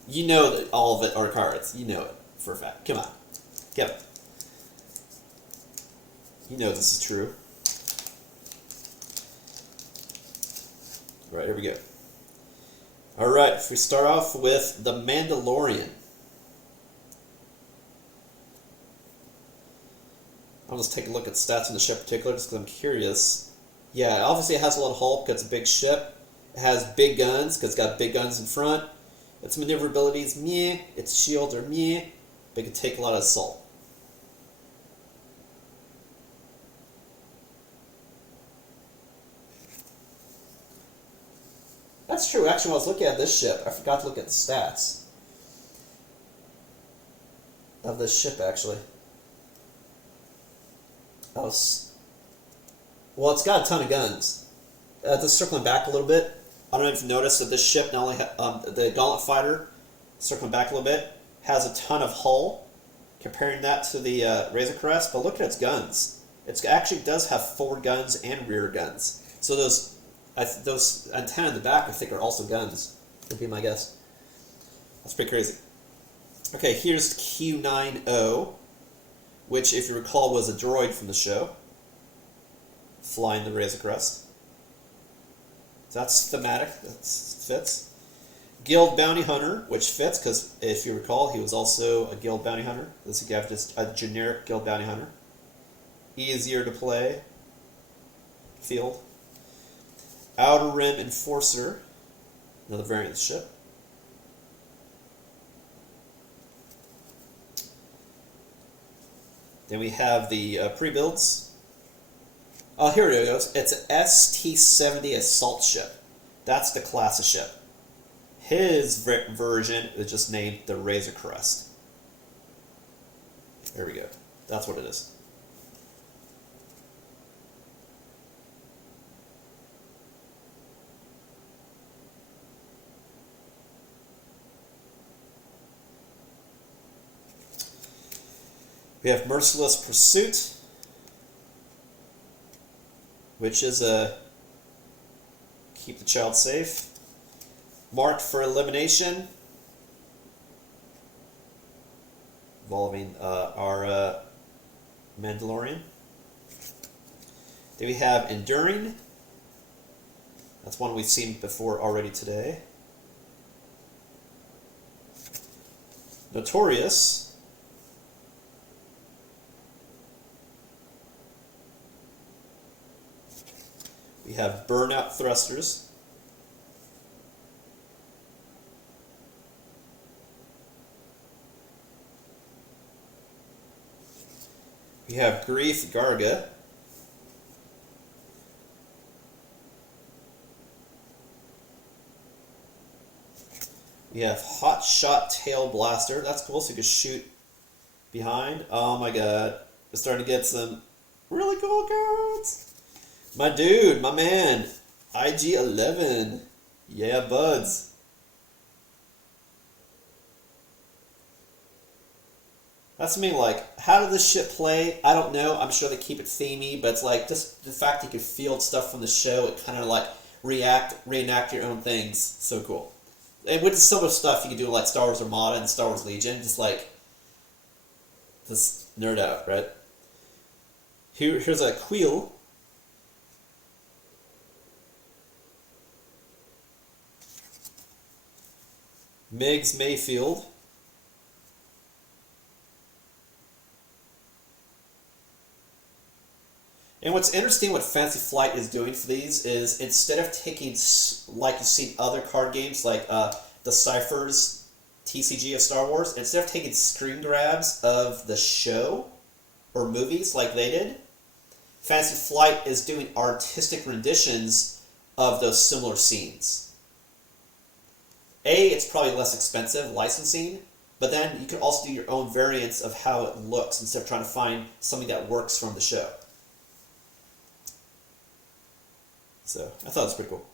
You know that all of it are cards. You know it for a fact. Come on. Kevin. You know this is true. Alright, here we go. Alright, if we start off with the Mandalorian. I'll just take a look at stats on the ship in particular just because I'm curious. Yeah, obviously it has a lot of hull because it's a big ship. It has big guns because it's got big guns in front. Its maneuverability is meh. Its shields are meh. But it can take a lot of assault. That's true. Actually, when I was looking at this ship, I forgot to look at the stats of this ship, actually. Well, it's got a ton of guns. Just circling back a little bit, I don't know if you noticed that this ship, not only the Gauntlet Fighter, circling back a little bit, has a ton of hull, comparing that to the Razor Crest, but look at its guns. It actually does have forward guns and rear guns. So those antennae in the back, I think, are also guns, would be my guess. That's pretty crazy. Okay, here's Q90, which, if you recall, was a droid from the show, flying the Razor Crest. So that's thematic, that fits. Guild Bounty Hunter, which fits, because if you recall, he was also a Guild Bounty Hunter. This is just a generic Guild Bounty Hunter. Easier to play. Field. Outer Rim Enforcer, another variant of the ship. Then we have the pre-builds. Oh, here it goes. It's an ST-70 assault ship. That's the class of ship. His version is just named the Razor Crest. There we go. That's what it is. We have Merciless Pursuit, which is a keep the child safe. Marked for Elimination, involving our Mandalorian. Then we have Enduring. That's one we've seen before already today. Notorious. We have Burnout Thrusters. We have Grief Garga. We have Hot Shot Tail Blaster. That's cool, so you can shoot behind. Oh my god. We're starting to get some really cool cards. My dude, my man. IG-11. Yeah, buds. That's me, like, how did this shit play? I don't know. I'm sure they keep it themey, but it's like, just the fact you can field stuff from the show, it kind of like reenact your own things. So cool. And with some of the stuff you can do like Star Wars Armada and Star Wars Legion, just nerd out, right? Here's a Quill. Migs Mayfield. And what's interesting, what Fantasy Flight is doing for these is instead of taking, like you've seen other card games, like the Cypher's TCG of Star Wars, instead of taking screen grabs of the show or movies like they did, Fantasy Flight is doing artistic renditions of those similar scenes. It's probably less expensive licensing, but then you can also do your own variants of how it looks instead of trying to find something that works from the show. So, I thought it was pretty cool.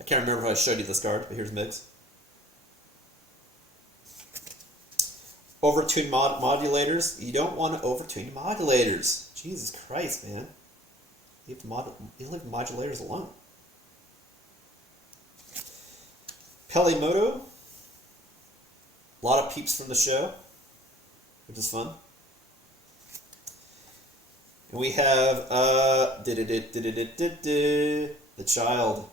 I can't remember if I showed you this card, but here's Migs. Overtune modulators. You don't want to overtune modulators. Jesus Christ, man. Leave modulators alone. Pelimoto. A lot of peeps from the show, which is fun. And we have the Child.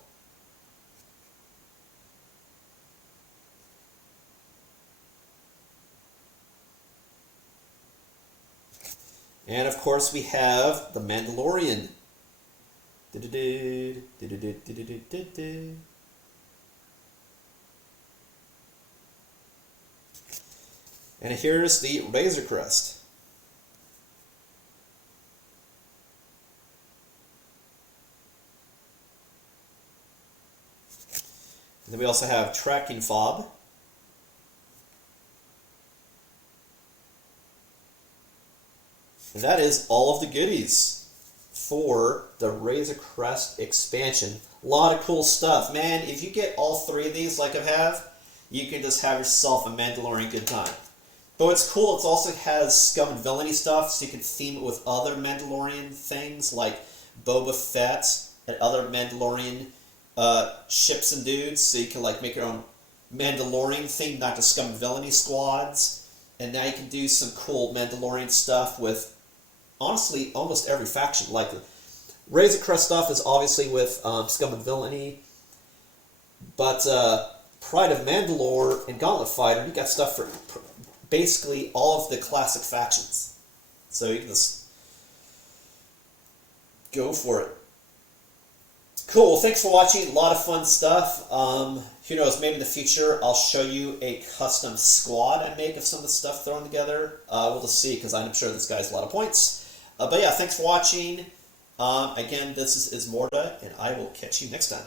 And of course we have the Mandalorian. And here's the Razor Crest. And then we also have Tracking Fob. And that is all of the goodies for the Razor Crest expansion. A lot of cool stuff. Man, if you get all three of these like I have, you can just have yourself a Mandalorian good time. But what's cool, it also has scum and villainy stuff, so you can theme it with other Mandalorian things like Boba Fett and other Mandalorian ships and dudes, so you can like make your own Mandalorian thing, not just scum and villainy squads. And now you can do some cool Mandalorian stuff with, honestly, almost every faction. Like the Razor Crest stuff is obviously with scum and villainy, but Pride of Mandalore and Gauntlet Fighter, you got stuff for basically all of the classic factions. So you can just go for it. Cool, well, thanks for watching. A lot of fun stuff. Who knows, maybe in the future I'll show you a custom squad I make of some of the stuff thrown together. We'll just see, because I'm sure this guy's a lot of points. But yeah, thanks for watching. Again, this is Ismortah, and I will catch you next time.